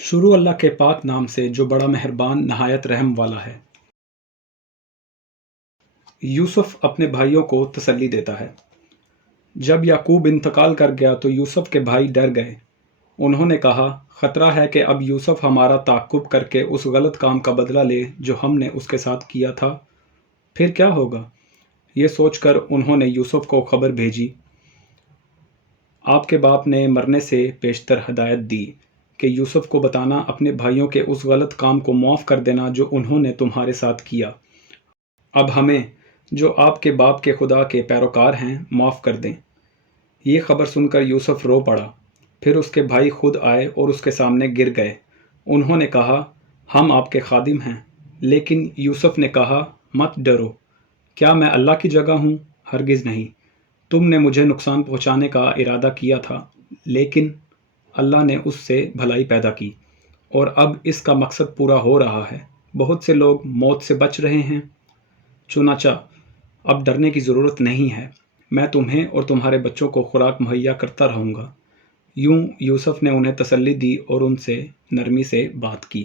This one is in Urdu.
شروع اللہ کے پاک نام سے جو بڑا مہربان نہایت رحم والا ہے۔ یوسف اپنے بھائیوں کو تسلی دیتا ہے۔ جب یعقوب انتقال کر گیا تو یوسف کے بھائی ڈر گئے۔ انہوں نے کہا، خطرہ ہے کہ اب یوسف ہمارا تعقب کر کے اس غلط کام کا بدلہ لے جو ہم نے اس کے ساتھ کیا تھا۔ پھر کیا ہوگا؟ یہ سوچ کر انہوں نے یوسف کو خبر بھیجی، آپ کے باپ نے مرنے سے پیشتر ہدایت دی کہ یوسف کو بتانا اپنے بھائیوں کے اس غلط کام کو معاف کر دینا جو انہوں نے تمہارے ساتھ کیا۔ اب ہمیں جو آپ کے باپ کے خدا کے پیروکار ہیں معاف کر دیں۔ یہ خبر سن کر یوسف رو پڑا۔ پھر اس کے بھائی خود آئے اور اس کے سامنے گر گئے۔ انہوں نے کہا، ہم آپ کے خادم ہیں۔ لیکن یوسف نے کہا، مت ڈرو، کیا میں اللہ کی جگہ ہوں؟ ہرگز نہیں۔ تم نے مجھے نقصان پہنچانے کا ارادہ کیا تھا، لیکن اللہ نے اس سے بھلائی پیدا کی، اور اب اس کا مقصد پورا ہو رہا ہے۔ بہت سے لوگ موت سے بچ رہے ہیں، چنانچہ اب ڈرنے کی ضرورت نہیں ہے۔ میں تمہیں اور تمہارے بچوں کو خوراک مہیا کرتا رہوں گا۔ یوں یوسف نے انہیں تسلی دی اور ان سے نرمی سے بات کی۔